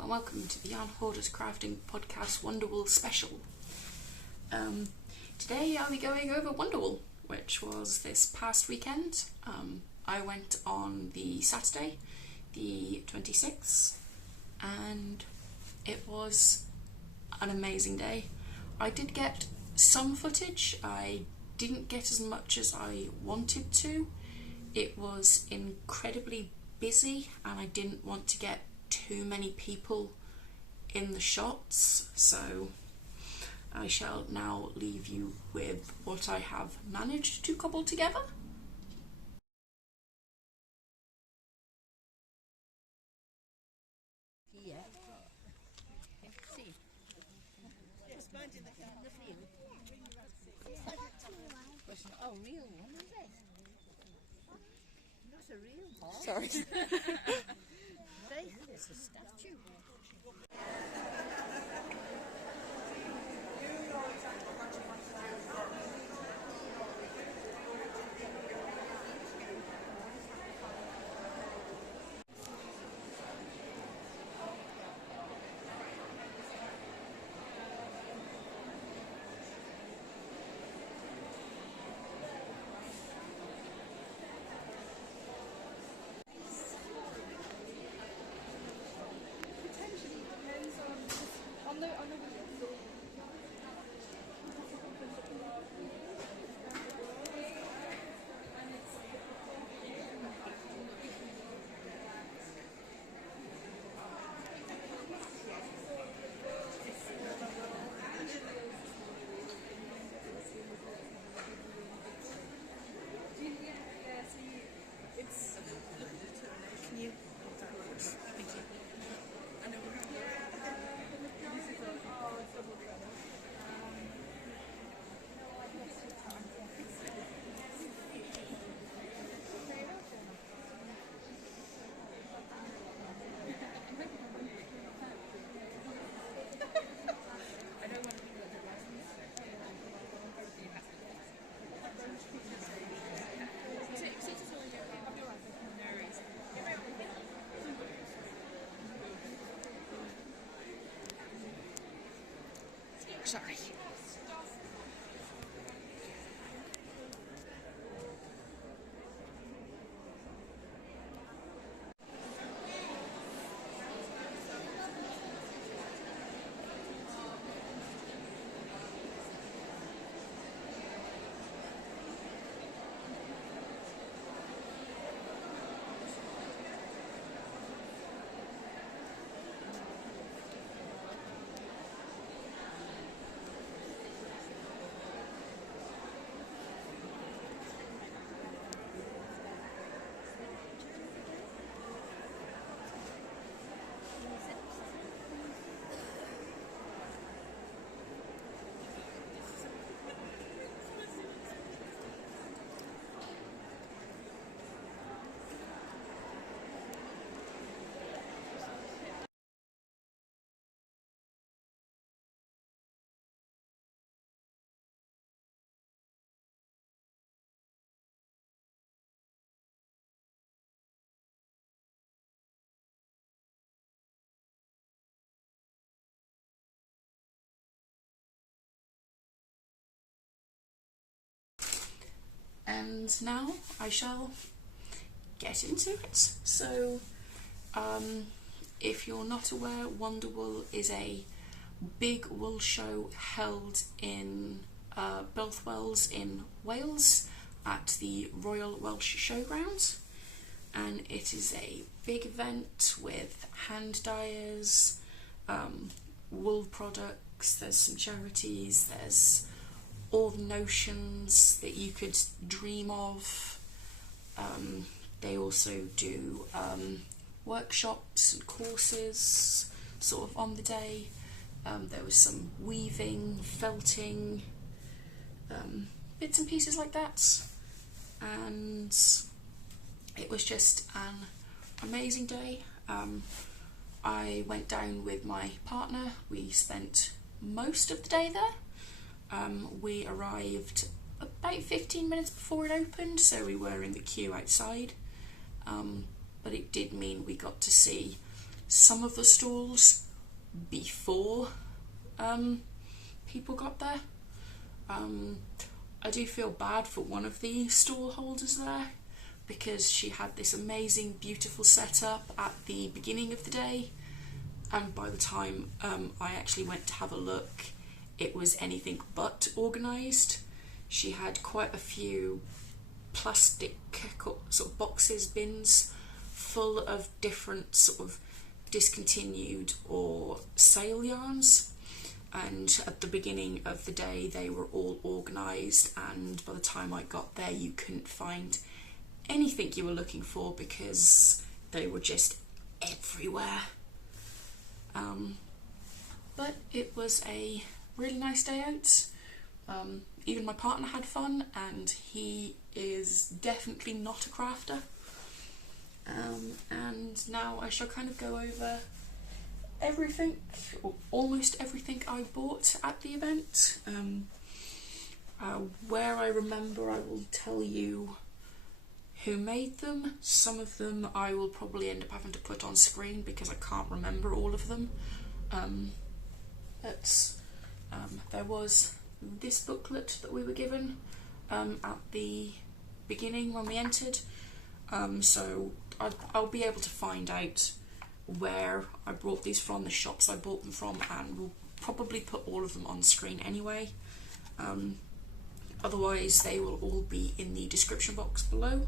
and welcome to the Hoarder's Crafting Podcast Wonderwool Special. Today I'll be going over Wonderwool, which was this past weekend. I went on the Saturday, the 26th, and it was an amazing day. I did get some footage. I didn't get as much as I wanted to. It was incredibly busy and I didn't want to get too many people in the shots, so I shall now leave you with what I have managed to cobble together. Oh, real one, is it? Not a real horse. Sorry. See, it's a statue. Sorry. And now I shall get into it. So, if you're not aware, Wonderwool is a big wool show held in Belthwells in Wales at the Royal Welsh Showgrounds, and it is a big event with hand dyers, wool products, there's some charities, there's all the notions that you could dream of. They also do workshops and courses sort of on the day. There was some weaving, felting, bits and pieces like that, and it was just an amazing day. I went down with my partner. We spent most of the day there. We arrived about 15 minutes before it opened, so we were in the queue outside, but it did mean we got to see some of the stalls before people got there. I do feel bad for one of the stall holders there, because she had this amazing, beautiful setup at the beginning of the day, and by the time I actually went to have a look, it was anything but organised. She had quite a few plastic sort of boxes, bins, full of different sort of discontinued or sale yarns, and at the beginning of the day they were all organised, and by the time I got there you couldn't find anything you were looking for because they were just everywhere. But it was a really nice day out. Even my partner had fun, and he is definitely not a crafter. And now I shall kind of go over everything, or almost everything I bought at the event. Where I remember, I will tell you who made them. Some of them I will probably end up having to put on screen because I can't remember all of them. There was this booklet that we were given at the beginning when we entered, so I'll be able to find out where I brought these from, the shops I bought them from, and we'll probably put all of them on screen anyway. Otherwise they will all be in the description box below,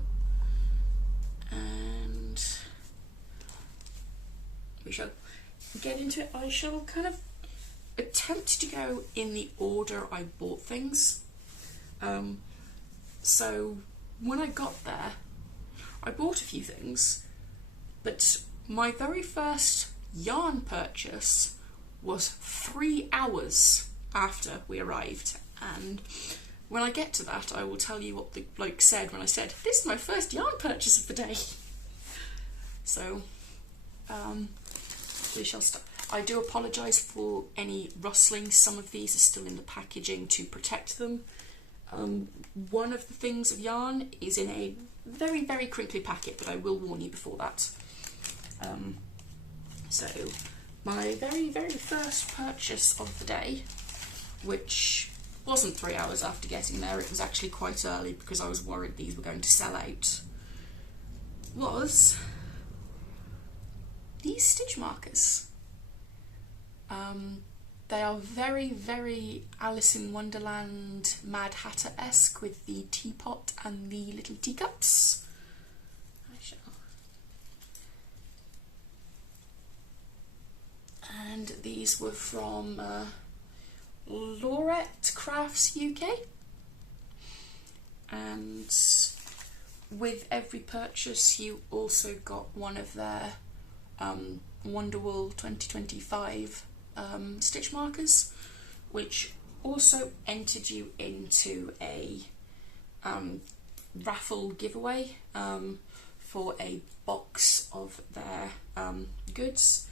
and we shall get into it. I shall kind of attempt to go in the order I bought things. So when I got there, I bought a few things, but my very first yarn purchase was 3 hours after we arrived, and when I get to that I will tell you what the bloke said when I said, "This is my first yarn purchase of the day." So we shall start. I do apologise for any rustling. Some of these are still in the packaging to protect them. One of the things of yarn is in a very, very crinkly packet, but I will warn you before that. So my very, very first purchase of the day, which wasn't 3 hours after getting there, it was actually quite early because I was worried these were going to sell out, was these stitch markers. They are very, very Alice in Wonderland Mad Hatter-esque with the teapot and the little teacups. And these were from Laurette Crafts UK, and with every purchase you also got one of their Wonderwool 2025 stitch markers, which also entered you into a raffle giveaway for a box of their goods.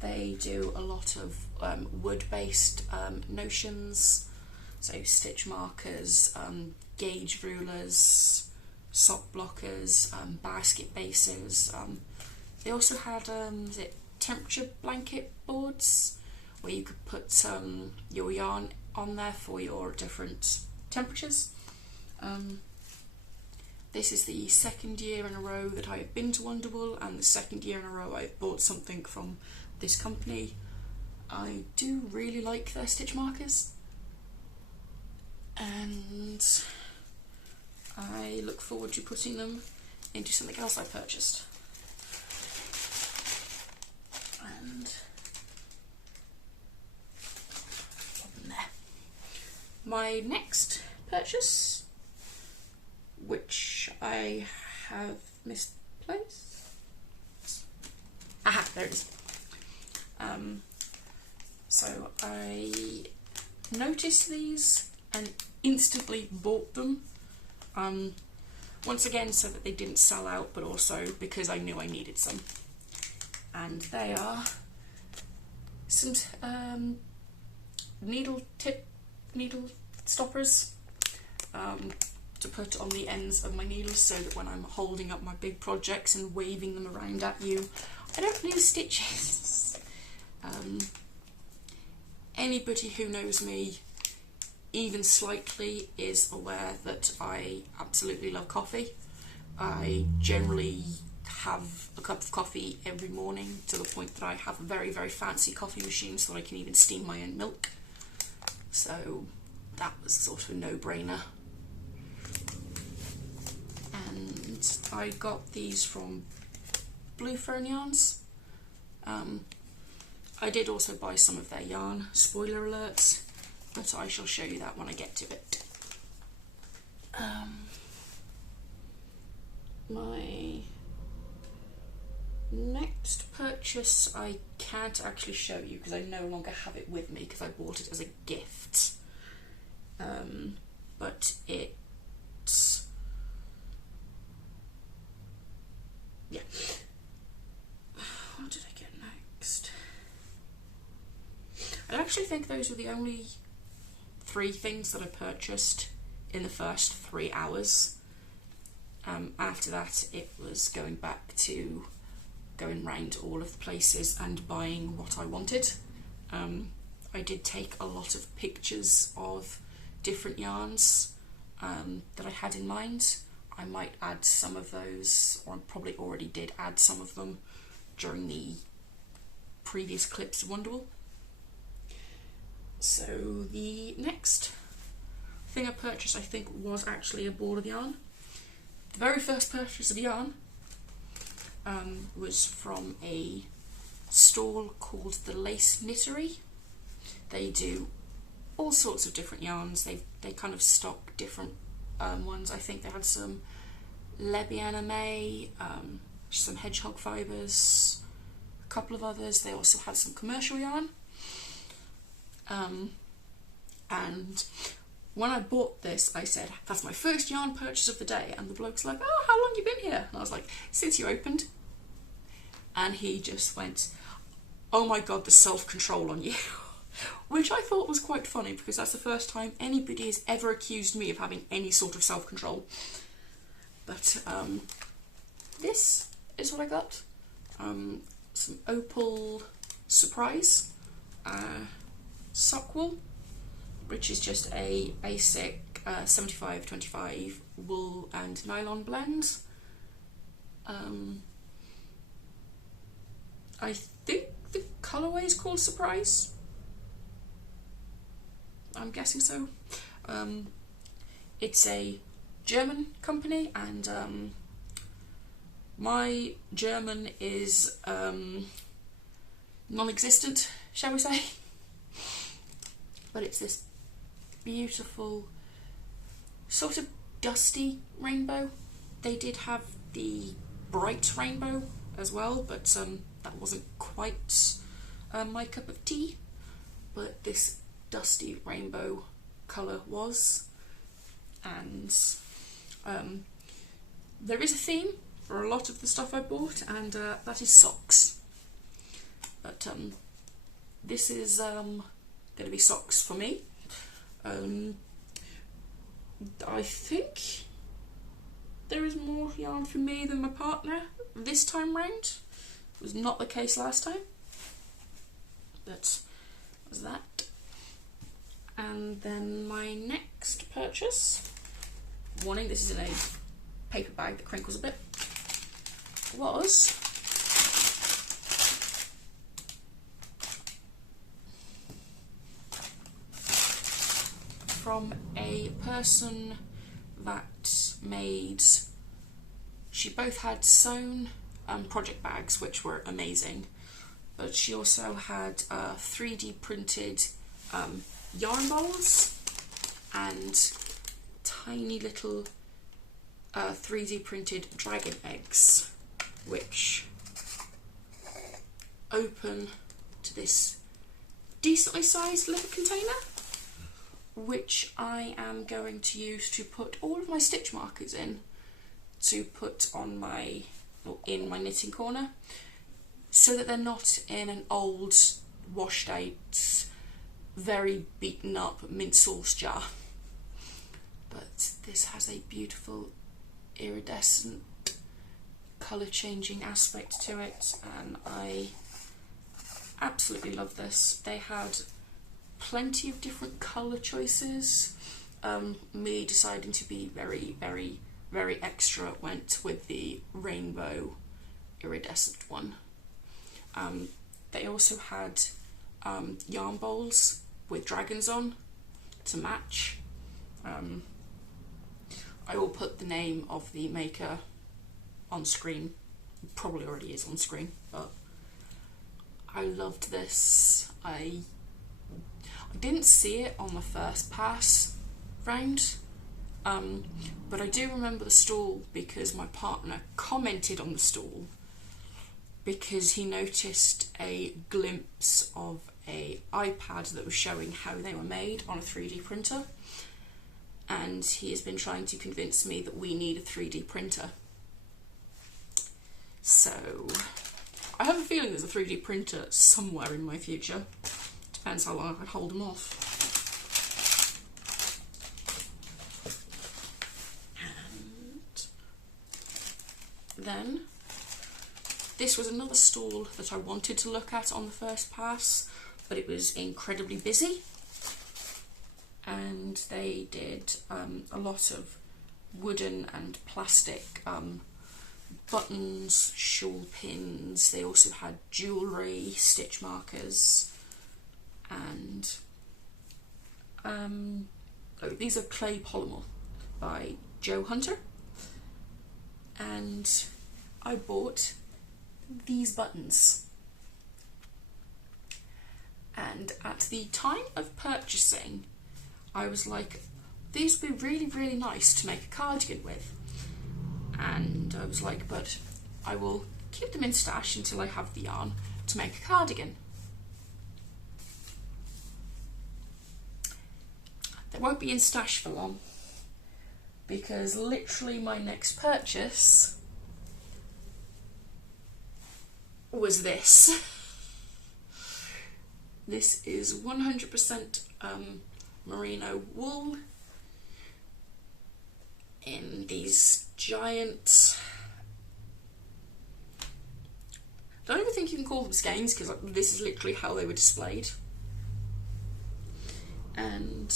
They do a lot of wood-based notions, so stitch markers, gauge rulers, sock blockers, basket bases. They also had is it temperature blanket boards, where you could put your yarn on there for your different temperatures. This is the second year in a row that I have been to Wonderwool, and the second year in a row I've bought something from this company. I do really like their stitch markers, and I look forward to putting them into something else I purchased. And pop them there. My next purchase, which I have misplaced. Aha, there it is. So I noticed these and instantly bought them. Once again, so that they didn't sell out, but also because I knew I needed some. And they are some needle stoppers to put on the ends of my needles, so that when I'm holding up my big projects and waving them around at you, I don't lose stitches. Anybody who knows me even slightly is aware that I absolutely love coffee. I generally have a cup of coffee every morning, to the point that I have a very, very fancy coffee machine so that I can even steam my own milk. So that was sort of a no-brainer. And I got these from Blue Fern Yarns. I did also buy some of their yarn, spoiler alert, but I shall show you that when I get to it. My next purchase I can't actually show you because I no longer have it with me because I bought it as a gift. But it's... yeah. What did I get next? I actually think those were the only 3 things that I purchased in the first 3 hours. After that, it was going back to going round all of the places and buying what I wanted. I did take a lot of pictures of different yarns that I had in mind. I might add some of those, or I probably already did add some of them during the previous clips of Wonderwool. So the next thing I purchased, I think, was actually a ball of yarn. The very first purchase of yarn was from a stall called the Lace Knittery. They do all sorts of different yarns. They kind of stock different ones. I think they had some Lebianime, some hedgehog fibres, a couple of others. They also had some commercial yarn. And when I bought this, I said, that's my first yarn purchase of the day. And the bloke's like, oh, how long you been here? And I was like, since you opened. And he just went, oh my God, the self-control on you. Which I thought was quite funny, because that's the first time anybody has ever accused me of having any sort of self-control. But this is what I got. Some Opal Surprise sock wool, which is just a basic 75-25 wool and nylon blend. I think the colourway is called Surprise. I'm guessing so. It's a German company, and my German is non-existent, shall we say. But it's this beautiful sort of dusty rainbow. They did have the bright rainbow as well, but that wasn't quite my cup of tea. But this dusty rainbow colour was. And there is a theme for a lot of the stuff I bought, and that is socks. But this is going to be socks for me. I think there is more yarn for me than my partner this time round. It was not the case last time. But was that. And then my next purchase, warning, this is in a paper bag that crinkles a bit, was from a person that made, she both had sewn project bags, which were amazing, but she also had 3D printed yarn bowls and tiny little 3D printed dragon eggs, which open to this decently sized little container, which I am going to use to put all of my stitch markers in, to put on my, or in my knitting corner, so that they're not in an old washed out, very beaten up mint sauce jar. But this has a beautiful iridescent colour changing aspect to it, and I absolutely love this. They had plenty of different colour choices. Me deciding to be very, very, very extra went with the rainbow iridescent one. They also had yarn bowls with dragons on to match. I will put the name of the maker on screen. It probably already is on screen, but I loved this. I didn't see it on the first pass round, but I do remember the stall because my partner commented on the stall because he noticed a glimpse of a iPad that was showing how they were made on a 3D printer, and he has been trying to convince me that we need a 3D printer. So I have a feeling there's a 3D printer somewhere in my future. Depends how long I can hold them off. And then this was another stall that I wanted to look at on the first pass, but it was incredibly busy. And they did a lot of wooden and plastic buttons, shawl pins. They also had jewellery, stitch markers, and these are Clay Polymer by Joe Hunter. And I bought these buttons. And at the time of purchasing, I was like, these would be really, really nice to make a cardigan with. And I was like, but I will keep them in stash until I have the yarn to make a cardigan. They won't be in stash for long, because literally my next purchase was this. This is 100% merino wool in these giant, I don't even think you can call them skeins, because this is literally how they were displayed. And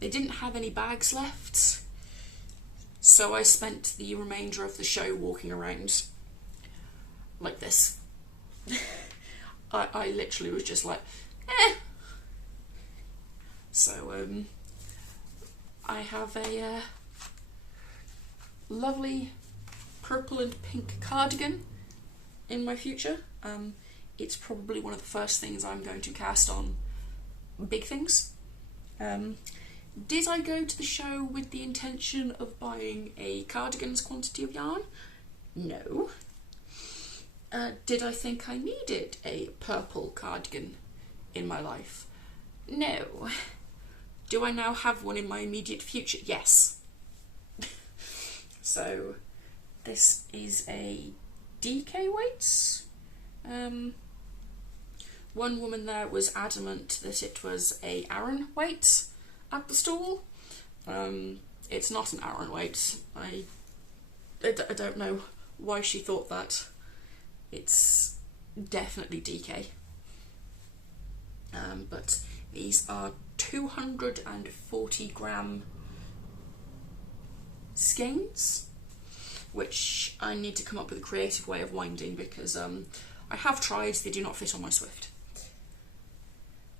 they didn't have any bags left, so I spent the remainder of the show walking around like this. I literally was just like, eh. So I have a lovely purple and pink cardigan in my future. It's probably one of the first things I'm going to cast on Big Things. Did I go to the show with the intention of buying a cardigan's quantity of yarn? No. Did I think I needed a purple cardigan in my life? No. Do I now have one in my immediate future? Yes. So this is a DK weights. One woman there was adamant that it was a Aran weight at the stall. It's not an Aran weight. I don't know why she thought that. It's definitely DK. But these are 240 gram skeins, which I need to come up with a creative way of winding, because I have tried, they do not fit on my Swift.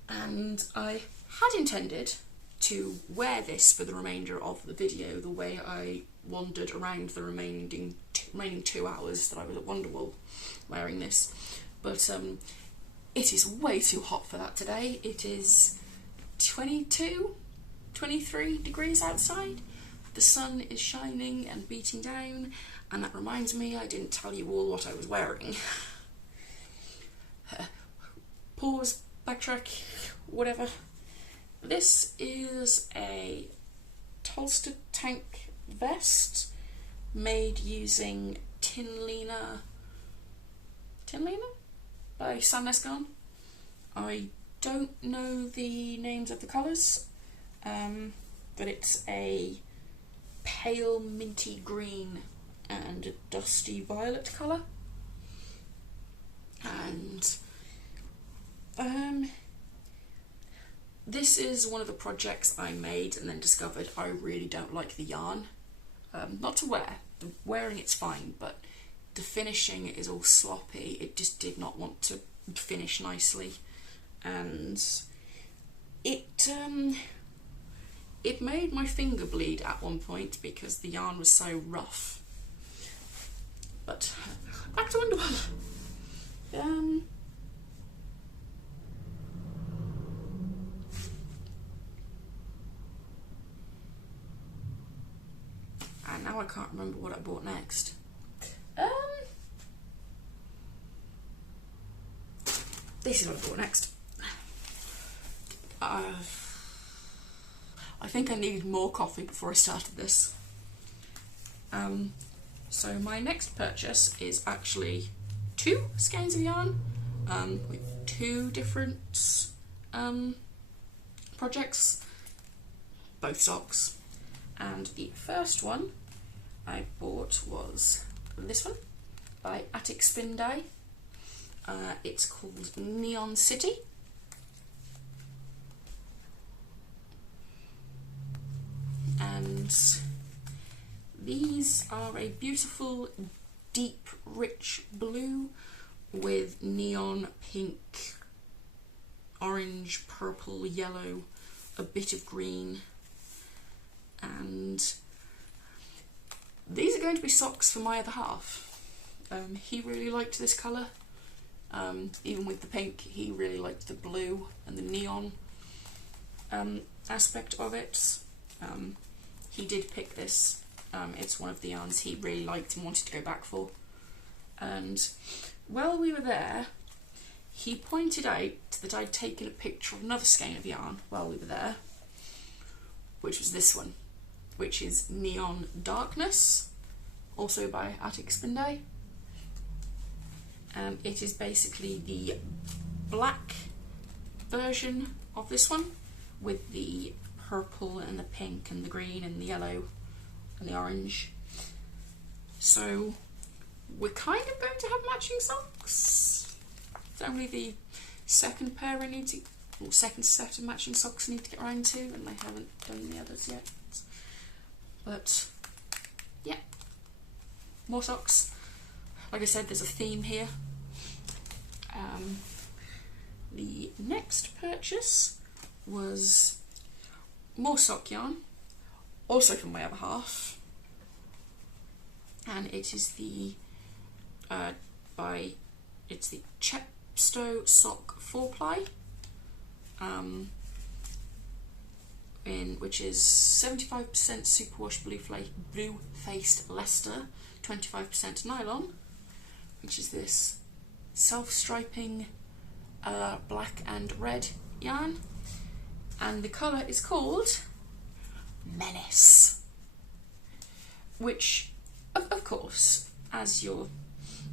And I had intended to wear this for the remainder of the video, the way I wandered around the remaining 2 hours that I was at Wonderwool wearing this, but it is way too hot for that today. It is 22, 23 degrees outside. The sun is shining and beating down, and that reminds me, I didn't tell you all what I was wearing. Pause, backtrack, whatever. This is a Tolsta tank vest made using Tinlina by Sandnesgarn. I don't know the names of the colours, but it's a pale minty green and a dusty violet colour. And this is one of the projects I made and then discovered I really don't like the yarn. Not to wear, the wearing it's fine, but the finishing is all sloppy. It just did not want to finish nicely, and it made my finger bleed at one point because the yarn was so rough. But back to Wonderwool. And now I can't remember what I bought next. This is what I bought next. I think I needed more coffee before I started this. So my next purchase is actually 2 skeins of yarn with 2 different projects, both socks. And the first one I bought was this one by Attic Spin Day. It's called Neon City. And these are a beautiful deep rich blue with neon pink, orange, purple, yellow, a bit of green, and these are going to be socks for my other half. He really liked this colour, even with the pink. He really liked the blue and the neon aspect of it. He did pick this. It's one of the yarns he really liked and wanted to go back for. And while we were there, he pointed out that I'd taken a picture of another skein of yarn while we were there, which was this one, which is Neon Darkness, also by Attic Spin Day. It is basically the black version of this one with the purple and the pink and the green and the yellow and the orange. So we're kind of going to have matching socks. It's only the second pair I need to, or second set of matching socks I need to get around to, and I haven't done the others yet. But yeah, more socks. Like I said, there's a theme here. The next purchase was more sock yarn, also from my other half, and it is the it's the Chepstow Sock 4-ply, which is 75% superwash blue-faced Leicester, 25% nylon, which is this self-striping black and red yarn, and the colour is called Menace, which of course, as you're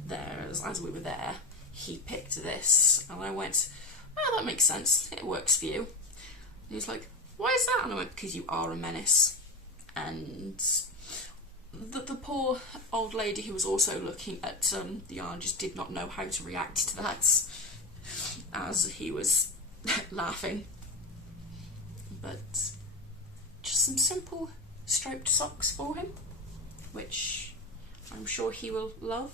there, as we were there, he picked this, and I went, oh, that makes sense, it works for you. And he was like, why is that? And I went, because you are a menace. And the poor old lady who was also looking at the yarn just did not know how to react to that, as he was laughing. But just some simple striped socks for him, which I'm sure he will love.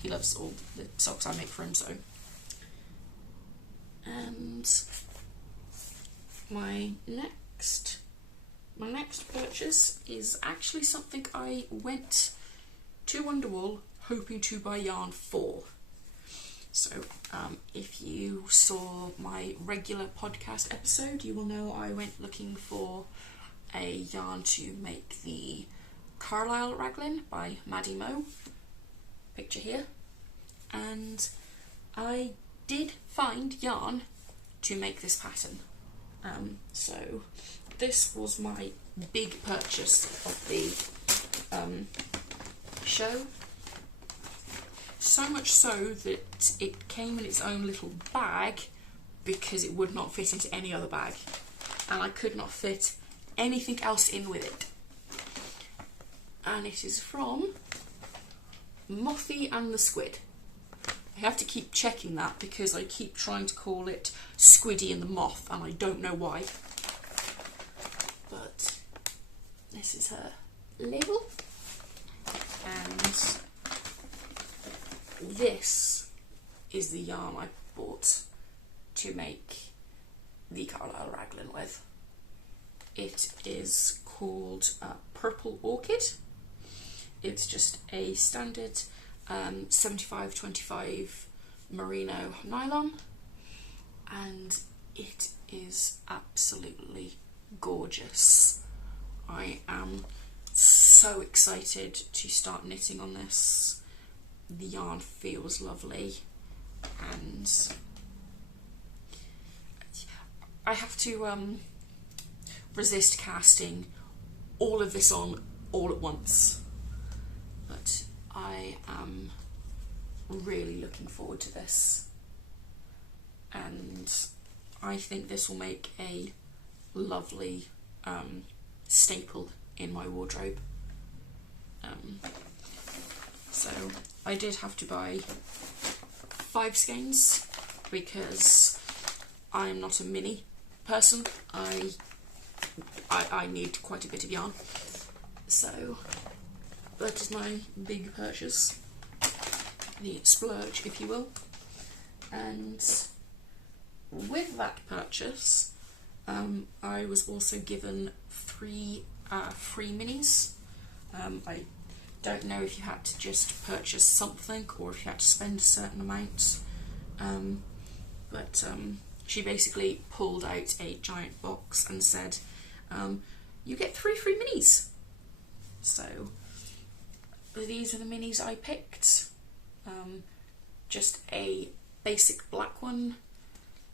He loves all the socks I make for him, so. And my next purchase is actually something I went to Wonderwool hoping to buy yarn for. So if you saw my regular podcast episode, you will know I went looking for a yarn to make the Carlisle Raglan by Maddy, picture here, and I did find yarn to make this pattern. So this was my big purchase of the show. So much so that it came in its own little bag because it would not fit into any other bag, and I could not fit anything else in with it. and it is from Mothy and the Squid. I have to keep checking that because I keep trying to call it Squiddy and the Moth, and I don't know why. But this is her label, and this is the yarn I bought to make the Carlisle Raglan with. It is called Purple Orchid. It's just a standard 75-25 merino nylon, and it is absolutely gorgeous. I am so excited to start knitting on this. The yarn feels lovely, and I have to resist casting all of this on all at once, but I am really looking forward to this, and I think this will make a lovely staple in my wardrobe. So I did have to buy 5 skeins because I am not a mini person. I need quite a bit of yarn, so that is my big purchase, the splurge, if you will. And with that purchase, I was also given 3 free minis. I don't know if you had to just purchase something or if you had to spend a certain amount, but she basically pulled out a giant box and said, you get 3 free minis. So these are the minis I picked. Just a basic black one,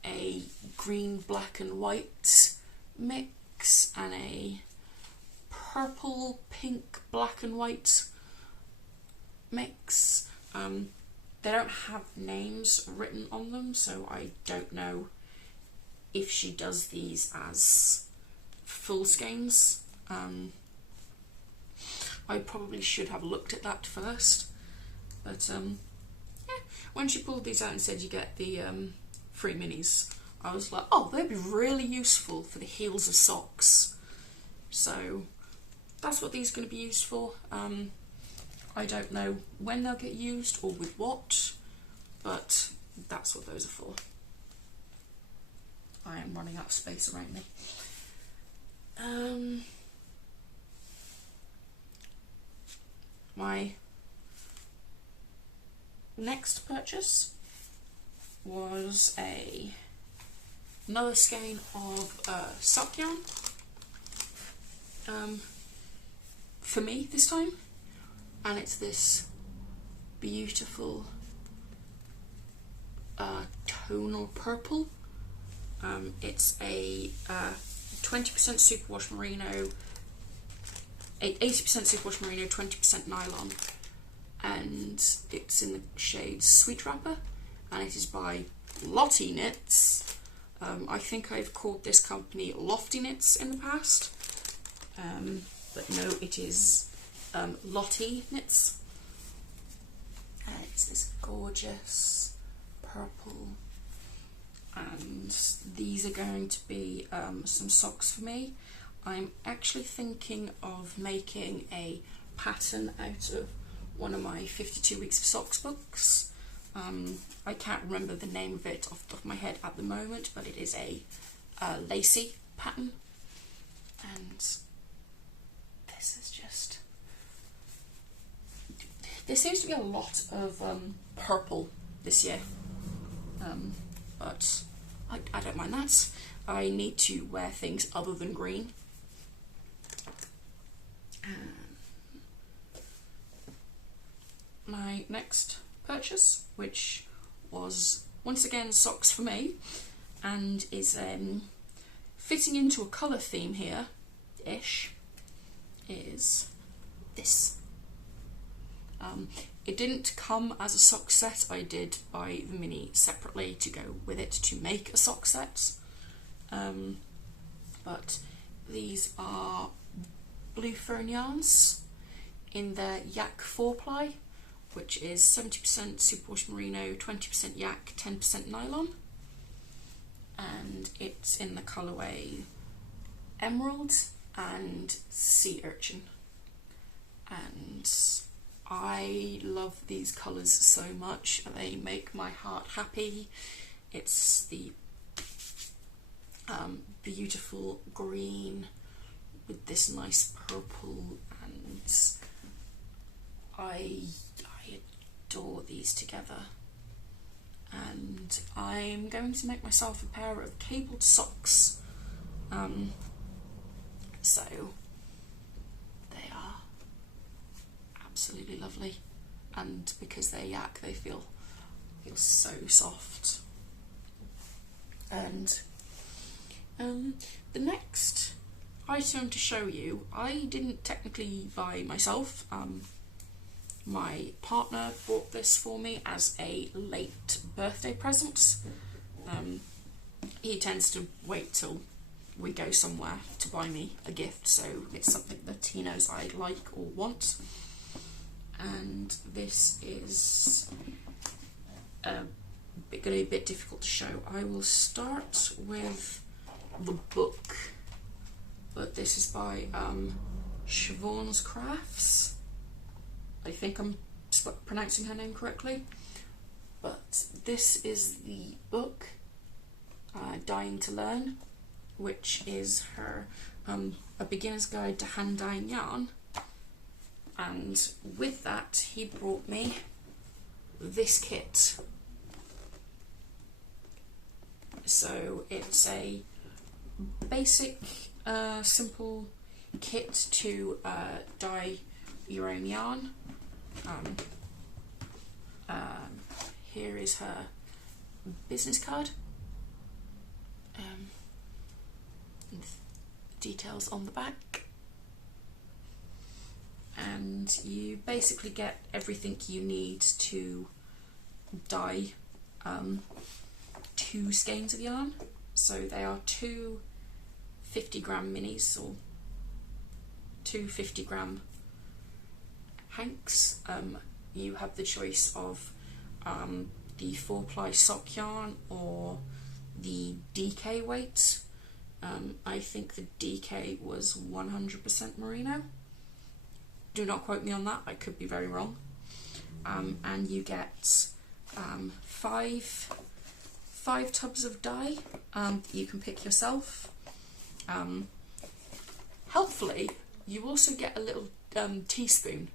a green, black and white mix, and a purple, pink, black and white mix. They don't have names written on them, so I don't know if she does these as full skeins. I probably should have looked at that first, but yeah, when she pulled these out and said you get the free minis, I was like, oh, they'd be really useful for the heels of socks. So that's what these are going to be used for. I don't know when they'll get used or with what, but that's what those are for. I am running out of space around me. My next purchase was another skein of sock yarn, for me this time, and it's this beautiful tonal purple. It's a 20% superwash merino, 80% superwash merino, 20% nylon, and it's in the shade Sweet Wrapper, and it is by Lottie Knits. I think I've called this company Lofty Knits in the past, but no, it is Lottie Knits, and it's this gorgeous purple, and these are going to be some socks for me. I'm actually thinking of making a pattern out of one of my 52 Weeks of Socks books. I can't remember the name of it off the top of my head at the moment, but it is a lacy pattern, and this is just... There seems to be a lot of purple this year, but I don't mind that. I need to wear things other than green. My next purchase, which was once again socks for me, and is fitting into a colour theme here ish, is this. It didn't come as a sock set. I did buy the mini separately to go with it to make a sock set, but these are blue fern yarns in their Yak 4-ply, which is 70% superwash merino, 20% yak, 10% nylon, and it's in the colourway Emerald and Sea Urchin. And I love these colours so much, they make my heart happy. It's the beautiful green with this nice purple, and I adore these together. And I'm going to make myself a pair of cabled socks. So they are absolutely lovely, and because they're yak, they feel so soft. And the next item to show you, I didn't technically buy myself. My partner bought this for me as a late birthday present. He tends to wait till we go somewhere to buy me a gift, so it's something that he knows I like or want. And this is going to be a bit difficult to show. I will start with the book, but this is by Siobhan's Crafts. I think I'm pronouncing her name correctly, but this is the book, Dying to Learn, which is her a beginner's guide to hand dyeing yarn. And with that, he brought me this kit. So it's a basic, simple kit to dye your own yarn. Here is her business card. Details on the back, and you basically get everything you need to dye 2 skeins of yarn. So they are 2 50-gram minis, or 2 50-gram hanks. You have the choice of the 4-ply sock yarn or the DK weight. I think the DK was 100% merino. Do not quote me on that, I could be very wrong. And you get 5 tubs of dye that you can pick yourself. Helpfully, you also get a little teaspoon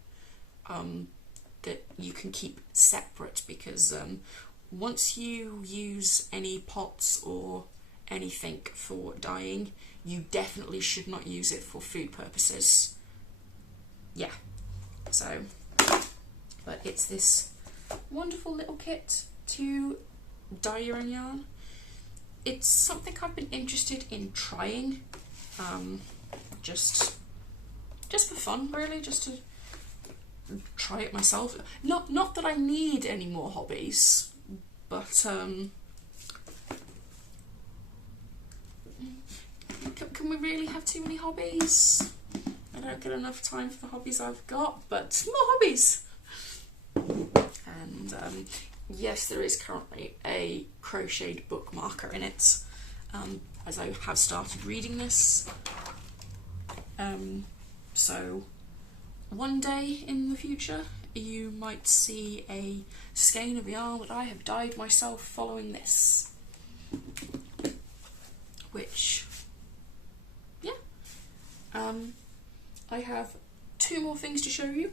that you can keep separate, because once you use any pots or anything for dyeing, you definitely should not use it for food purposes. Yeah, so, but it's this wonderful little kit to dye your own yarn. It's something I've been interested in trying, just for fun, really, just to try it myself. Not that I need any more hobbies, but can we really have too many hobbies? I don't get enough time for the hobbies I've got, but more hobbies. And yes, there is currently a crocheted bookmarker in it, as I have started reading this. So one day in the future you might see a skein of yarn that I have dyed myself following this, which, yeah. I have 2 more things to show you.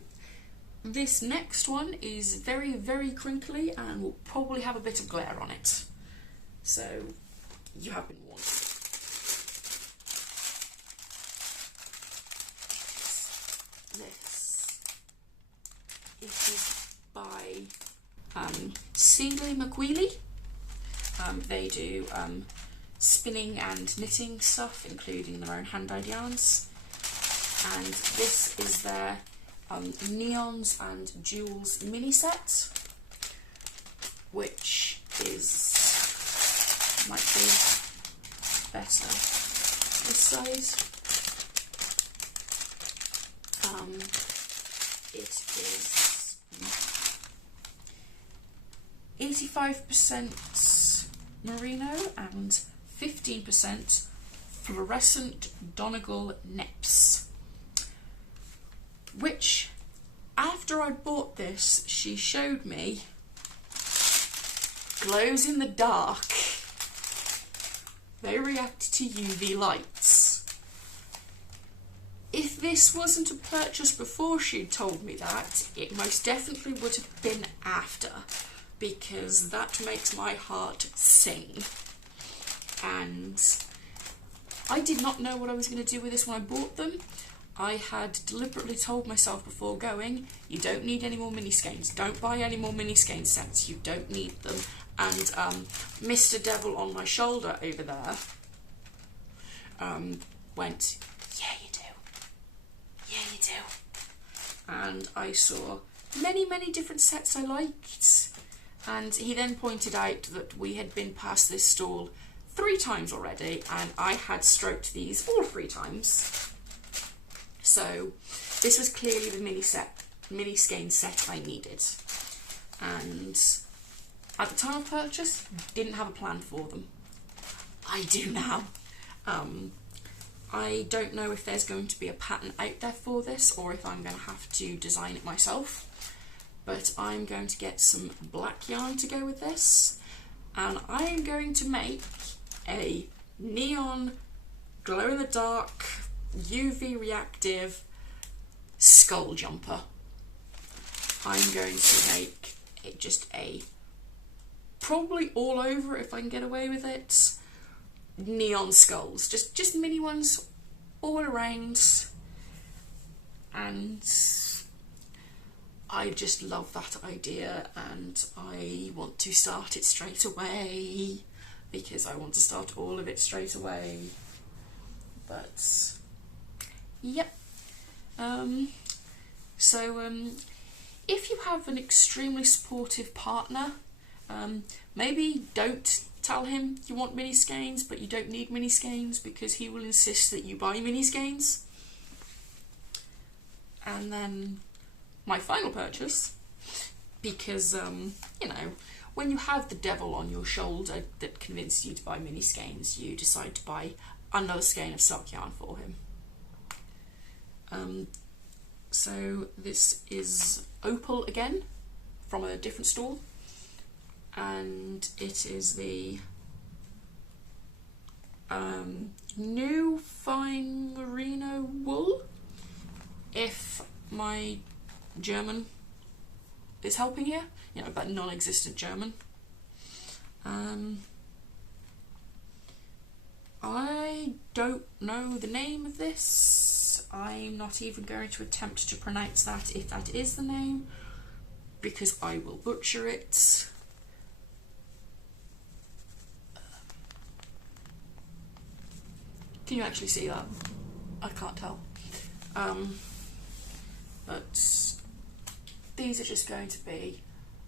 This next one is very, very crinkly and will probably have a bit of glare on it, so you have been warned. This is by Seeley McWheely. They do spinning and knitting stuff, including their own hand-dyed yarns. And this is their Neons and Jewels mini set, which is, might be better this side. it is 85% merino and 15% fluorescent Donegal nips, which after I bought this, she showed me glows in the dark. They react to UV lights. If this wasn't a purchase before she'd told me that, it most definitely would have been after, because that makes my heart sing. And I did not know what I was going to do with this when I bought them. I had deliberately told myself before going, you don't need any more mini skeins, don't buy any more mini skein sets, you don't need them. And Mr. Devil on my shoulder over there went, yeah you do, yeah you do. And I saw many different sets I liked, and he then pointed out that we had been past this stall 3 times already, and I had stroked these all 3 times. So this was clearly the mini skein set I needed. And at the time of purchase, didn't have a plan for them. I do now. I don't know if there's going to be a pattern out there for this, or if I'm going to have to design it myself. But I'm going to get some black yarn to go with this, and I am going to make a neon glow-in-the-dark UV reactive skull jumper. I'm going to make it just a, probably all over if I can get away with it, neon skulls, just mini ones all around. And I just love that idea, and I want to start it straight away, because I want to start all of it straight away. But yep. If you have an extremely supportive partner, maybe don't tell him you want mini skeins, but you don't need mini skeins, because he will insist that you buy mini skeins. And then my final purchase, because you know, when you have the devil on your shoulder that convinced you to buy mini skeins, you decide to buy another skein of silk yarn for him. So this is Opal again, from a different stall, and it is the new fine merino wool, if my German is helping here, you know, that non-existent German. I don't know the name of this. I'm not even going to attempt to pronounce that, if that is the name, because I will butcher it. Can you actually see that? I can't tell. But these are just going to be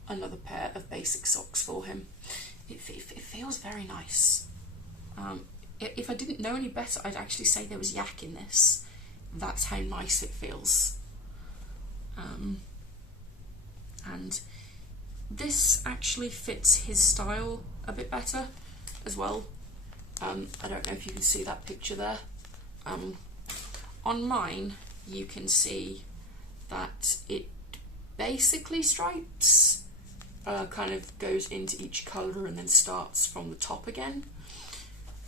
another pair of basic socks for him. It feels very nice. If I didn't know any better, I'd actually say there was yak in this. That's how nice it feels. And this actually fits his style a bit better as well. I don't know if you can see that picture there. On mine, you can see that it basically stripes, kind of goes into each colour and then starts from the top again.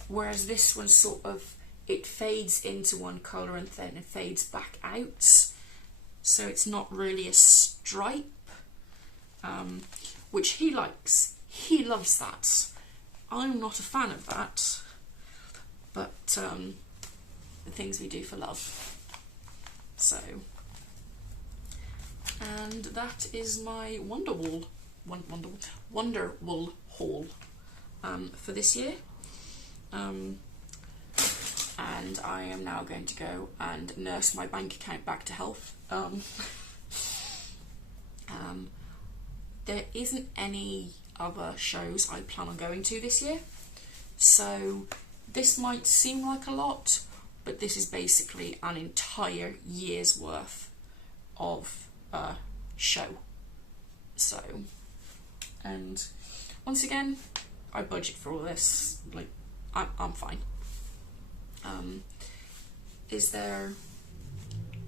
Whereas this one sort of, it fades into one colour and then it fades back out. So it's not really a stripe, which he likes. He loves that. I'm not a fan of that, but the things we do for love. So, and that is my Wonderwool haul for this year. And I am now going to go and nurse my bank account back to health. There isn't any other shows I plan on going to this year, so this might seem like a lot, but this is basically an entire year's worth of show. So, and once again, I budget for all this. Like, I'm fine. Is there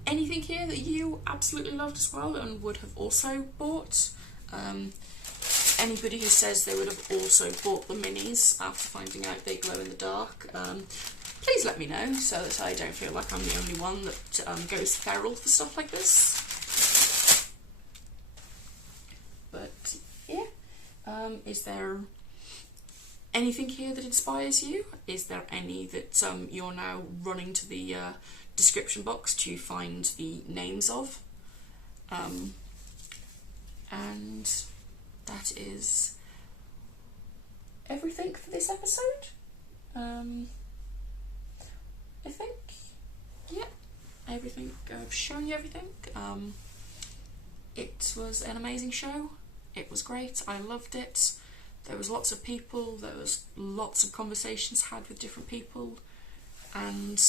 anything here that you absolutely loved as well and would have also bought? Anybody who says they would have also bought the minis after finding out they glow in the dark, please let me know so that I don't feel like I'm the only one that goes feral for stuff like this. But yeah, is there anything here that inspires you? Is there any that you're now running to the description box to find the names of? And that is everything for this episode. I think, yeah, everything. I've shown you everything. It was an amazing show. It was great. I loved it. There was lots of people. There was lots of conversations had with different people, and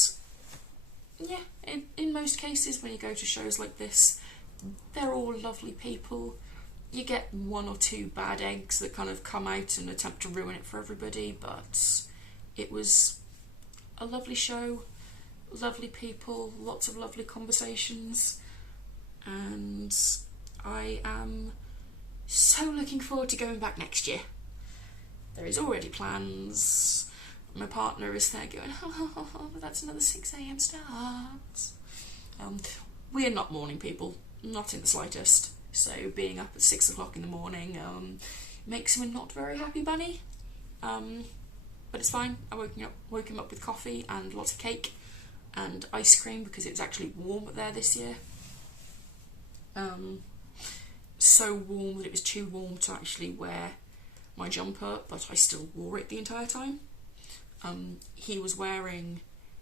yeah, in most cases when you go to shows like this, they're all lovely people. You get one or two bad eggs that kind of come out and attempt to ruin it for everybody, but it was a lovely show, lovely people, lots of lovely conversations, and I am so looking forward to going back next year. There is already plans. My partner is there going, oh, that's another 6 AM start. We're not morning people, not in the slightest. So being up at 6 o'clock in the morning makes him a not very happy bunny. But it's fine. I woke him up with coffee and lots of cake and ice cream because it was actually warm up there this year. So warm that it was too warm to actually wear my jumper, but I still wore it the entire time. He was wearing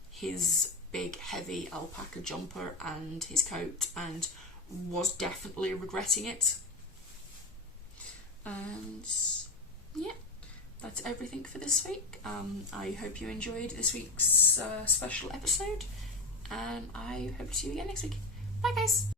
his big heavy alpaca jumper and his coat and was definitely regretting it. And yeah, that's everything for this week. I hope you enjoyed this week's special episode, and I hope to see you again next week. Bye guys!